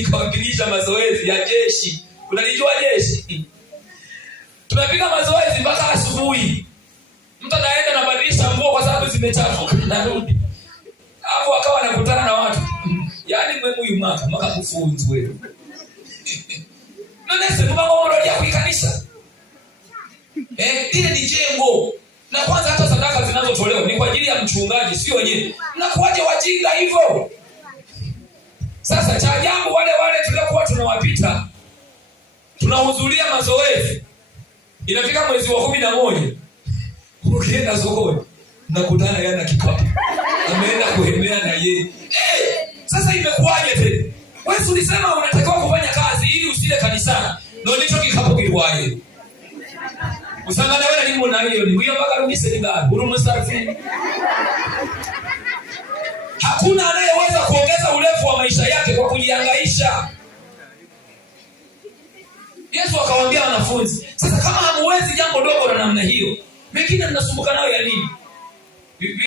ikawakilisha mazoezi ya jeshi. Unalijua jeshi? Tunapiga mazoezi mpaka asubuhi. Mtu anaenda na badilisha nguo kwa sababu zimechafuka, narudi. Hapo akawa anakutana na watu. Yaani mwe huyu mwaka kufunzwa wewe. Nonese mbango ya kuikanisa. Ile ni jengo. Na kwanza hata sadaka zinazotolewa ni kwa ajili ya mchungaji, sio wenyewe. Mnakuaje wajinga hivyo? Sasa cha ajabu wale tuliokuwa tunawapita, tunahudhuria mazoezi. Inafika mwezi wa 11. Ukienda sokoni, nakutana yana kikapu. Ameenda kuhemea na yeye. Sasa imekuaje tena? Wewe ulisema unatakiwa kufanya kazi ili usile kanisani. Ndio ndicho kikapu kilikuaje? Usangana wewe ni mbona hiyo? Ni hiyo mpaka rumise ni ngapi? Urumu safi. Hakuna anayeweza kuongeza urefu wa maisha yake kwa kujihangaisha. Yesu akawaambia wanafunzi, sasa kama hamuwezi jambo dogo la namna hiyo, mengine mnasumbuka nayo ya nini?